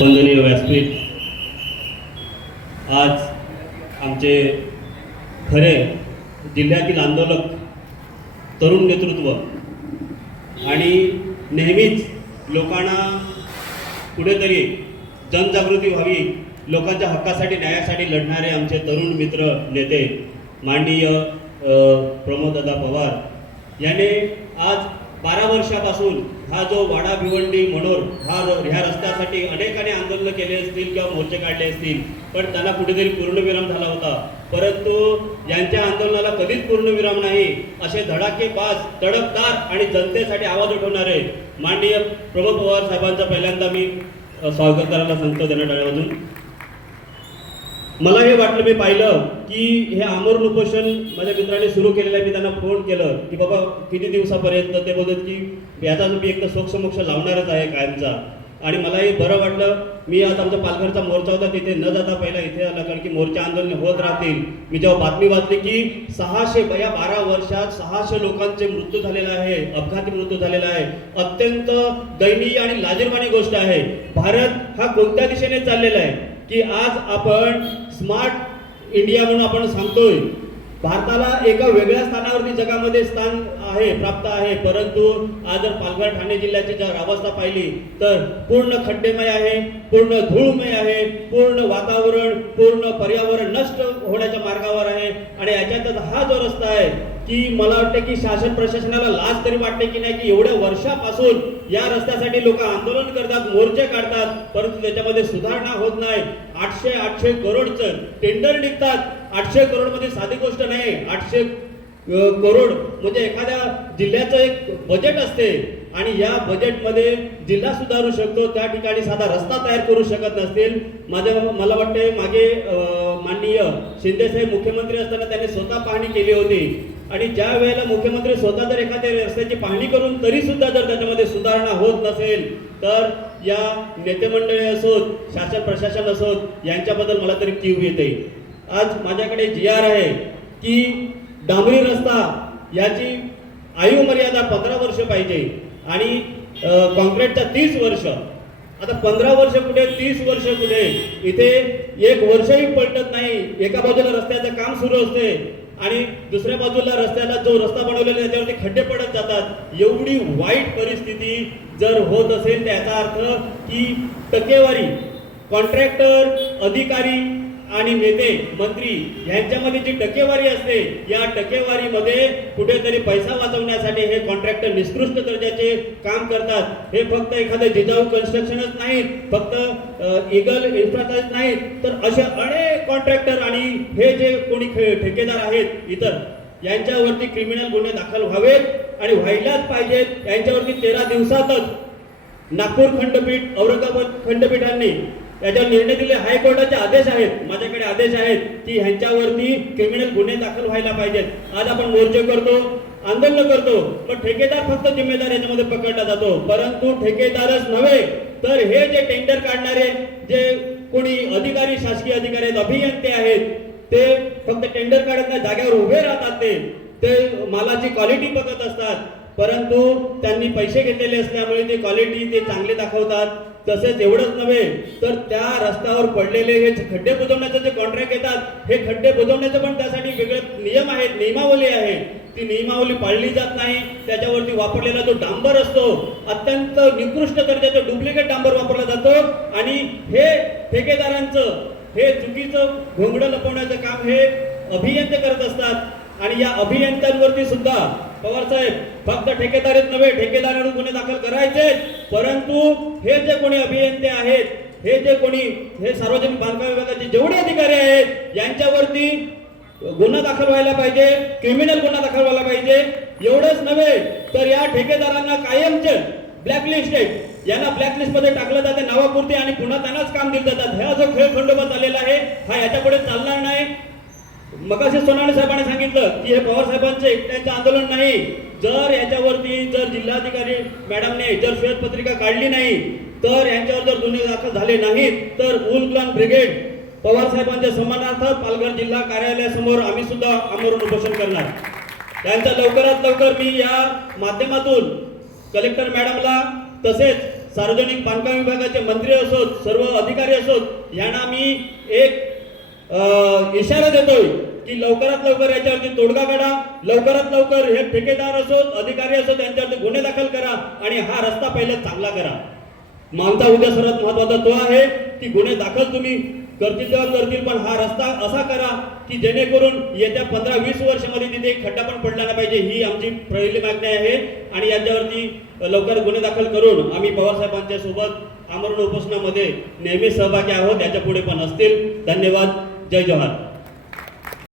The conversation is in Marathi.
वंदनीय व्यासपीठ. आज आमचे खरे जिल्ह्यातील आंदोलक तरुण नेतृत्व आणि नेहमीच लोकांना कुठेतरी जनजागृती व्हावी लोकांच्या हक्कासाठी न्यायासाठी लढणारे आमचे तरुण मित्र नेते माननीय प्रमोददा पवार याने आज बारा वर्षापासून हा जो वाडा भिवंडी मनोर हा ह्या रस्त्यासाठी अनेकाने आंदोलनं केले असतील किंवा मोर्चे काढले असतील पण त्यांना कुठेतरी पूर्णविराम झाला होता. परंतु यांच्या आंदोलनाला कधीच पूर्णविराम नाही असे धडाके पास तडकदार आणि जनतेसाठी आवाज उठवणारे माननीय प्रमोद पवार साहेबांचा पहिल्यांदा मी स्वागत करायला सांगतो त्यांना टाळ्यावाजून मला हे वाटलं मी पाहिलं की हे आमरण उपोषण माझ्या मित्राने सुरू केलेलं आहे. मी त्यांना फोन केलं की बाबा किती दिवसापर्यंत ते बोलत की याचा मी एकदा सोक्षमोक्ष लावणारच आहे कायमचा. आणि मलाही बरं वाटलं मी आज आमचा पालघरचा मोर्चा होता तिथे न जाता पहिला इथे आला कारण की मोर्चा आंदोलन होत राहतील. मी जेव्हा बातमी वाचली की सहाशे या बारा वर्षात सहाशे लोकांचे मृत्यू झालेला आहे अपघाती मृत्यू झालेला आहे. अत्यंत दयनीय आणि लाजीरवाणी गोष्ट आहे. भारत हा कोणत्या दिशेने चाललेला आहे? की आज आपण स्मार्ट इंडिया म्हणून आपण सांगतोय. भारताला एका वेगळ्या स्थानावरती जगामध्ये स्थान आहे प्राप्त आहे. परंतु आज जर पालघर ठाणे जिल्ह्याची जर अवस्था पाहिली तर पूर्ण खड्डेमय आहे पूर्ण धूळमय आहे पूर्ण वातावरण पूर्ण पर्यावरण नष्ट होण्याच्या मार्गावर आहे. आणि याच्यातच हा जो रस्ता आहे की मला वाटतं की शासन प्रशासनाला लाज तरी वाटते की नाही की एवढ्या वर्षापासून या रस्त्यासाठी लोक आंदोलन करतात मोर्चे काढतात परंतु त्याच्यामध्ये सुधारणा होत नाही. आठशे आठशे करोडचं टेंडर निघतात. आठशे करोडमध्ये साधी गोष्ट नाही. आठशे करोड म्हणजे एखाद्या जिल्ह्याचं एक बजेट असते आणि या बजेटमध्ये जिल्हा सुधारू शकतो. त्या ठिकाणी साधा रस्ता तयार करू शकत नसतील. माझ्या मला वाटते मागे माननीय शिंदेसाहेब मुख्यमंत्री असताना त्यांनी स्वतः पाहणी केली होती. आणि ज्या वेळेला मुख्यमंत्री स्वतः जर एखाद्या रस्त्याची पाहणी करून तरी सुद्धा जर त्याच्यामध्ये सुधारणा होत नसेल तर या नेतेमंडळी असोत शासन प्रशासन असोत यांच्याबद्दल मला तरी कीव येते. आज माझ्याकडे जी आर आहे की डांबरी रस्ता याची आयु मर्यादा पंधरा वर्ष पाहिजे आणि अ, तीस वर्ष आता पंधरा वर्ष कुठे तीस वर्ष कुठे इथे एक वर्षही पलटत नाही. एका बाजूला रस्त्याचं काम सुरू असते आणि दुसऱ्या बाजूला रस्त्याला जो रस्ता बनवलेला आहे त्याच्यावरती खड्डे पडत जातात. एवढी वाईट परिस्थिती जर होत असेल त्याचा अर्थ की टक्केवारी कॉन्ट्रॅक्टर अधिकारी आणि नेते मंत्री यांच्यामध्ये जी टक्केवारी असते या टक्केवारीमध्ये कुठेतरी पैसा वाचवण्यासाठी हे कॉन्ट्रॅक्टर निकृष्ट दर्जाचे काम करतात. हे फक्त एखादं जिजाऊ कन्स्ट्रक्शनच नाहीत फक्त इगल इन्फ्रास्ट्रक्चर नाहीत तर असे अनेक कॉन्ट्रॅक्टर आणि हे जे कोणी ठेकेदार आहेत इतर यांच्यावरती क्रिमिनल गुन्हे दाखल व्हावेत आणि व्हायलाच पाहिजेत. यांच्यावरती तेरा दिवसातच नागपूर खंडपीठ औरंगाबाद खंडपीठांनी याच्यावर निर्णय दिले. हायकोर्टाचे आदेश आहेत. माझ्याकडे आदेश आहेत की ह्यांच्यावरती क्रिमिनल गुन्हे दाखल व्हायला पाहिजेत. आज आपण मोर्चे करतो आंदोलन करतो पण ठेकेदार फक्त जिम्मेदार याच्यामध्ये पकडला जातो. परंतु ठेकेदारच नव्हे तर हे जे टेंडर काढणारे जे कोणी अधिकारी शासकीय अधिकारी आहेत अभियंते आहेत ते फक्त टेंडर काढत नाही जागेवर उभे राहतात ते. ते मालाची क्वालिटी बघत असतात. परंतु त्यांनी पैसे घेतलेले असल्यामुळे ते क्वालिटी ते चांगले दाखवतात तसेच एवढंच नव्हे तर त्या रस्त्यावर पडलेले हे खड्डे बुजवण्याचे जे कॉन्ट्रॅक्ट येतात हे खड्डे बुजवण्याचं पण त्यासाठी वेगळे नियम आहेत नियमावली आहे. ती नियमावली पाळली जात नाही. त्याच्यावरती वापरलेला जो डांबर असतो अत्यंत निकृष्ट दर्जाचा डुप्लिकेट डांबर वापरला जातो. आणि हे ठेकेदारांचं हे चुकीचं घोंगडं लपवण्याचं काम हे अभियंते करत असतात. आणि या अभियंत्यांवरती सुद्धा पवार साहेब फक्त ठेकेदारीच नव्हे ठेकेदारांवर गुन्हे दाखल करायचे. परंतु हे जे कोणी अभियंते आहेत हे जे कोणी हे सार्वजनिक बांधकाम विभागाचे जेवढे अधिकारी आहेत यांच्यावरती गुन्हा दाखल व्हायला पाहिजे क्रिमिनल गुन्हा दाखल व्हायला पाहिजे. एवढंच नव्हे तर या ठेकेदारांना कायमचे ब्लॅकलिस्ट आहे यांना ब्लॅकलिस्टमध्ये टाकलं जाते नावापुरते आणि पुन्हा त्यांनाच काम दिलं जातात हा जो खेळ खंडोबा चाललेला आहे हा याच्यापुढे चालणार नाही मगाशी सोनावणे साहेबांनी सांगितलं की हे पवार साहेबांचे एकट्याचे आंदोलन नाही. जर याच्यावरती जर जिल्हाधिकारी मॅडमने जर श्वेतपत्रिका काढली नाही तर यांच्यावर जर गुन्हे दाखल झाले नाहीत तर उलग्लान ब्रिगेड पवार साहेबांच्या सन्मानार्थ पालघर जिल्हा कार्यालयासमोर आम्ही सुद्धा आमरण उपोषण करणार. त्यांच्या लवकरात लवकर मी या माध्यमातून कलेक्टर मॅडमला तसेच सार्वजनिक बांधकाम विभागाचे मंत्री असोत सर्व अधिकारी असोत यांना मी एक इशारा देतोय. की लवकरात लवकर याच्यावरती तोडगा काढा. लवकरात लवकर हे ठेकेदार असोत अधिकारी असोत यांच्यावरती गुन्हे दाखल करा आणि हा रस्ता पहिले चांगला करा. मागचा उद्या सर्वात महत्त्वाचा तो आहे की गुन्हे दाखल तुम्ही करतील तेव्हा करतील पण हा रस्ता असा करा की जेणेकरून येत्या पंधरा वीस वर्षामध्ये तिथे खड्डा पण पडला नाही पाहिजे ही आमची पहिली मागणी आहे. आणि याच्यावरती लवकर गुन्हे दाखल करून आम्ही पवारसाहेबांच्या सोबत आमरण उपोषणामध्ये नेहमी सहभागी आहोत याच्यापुढे पण असतील. धन्यवाद. जय जवाहर.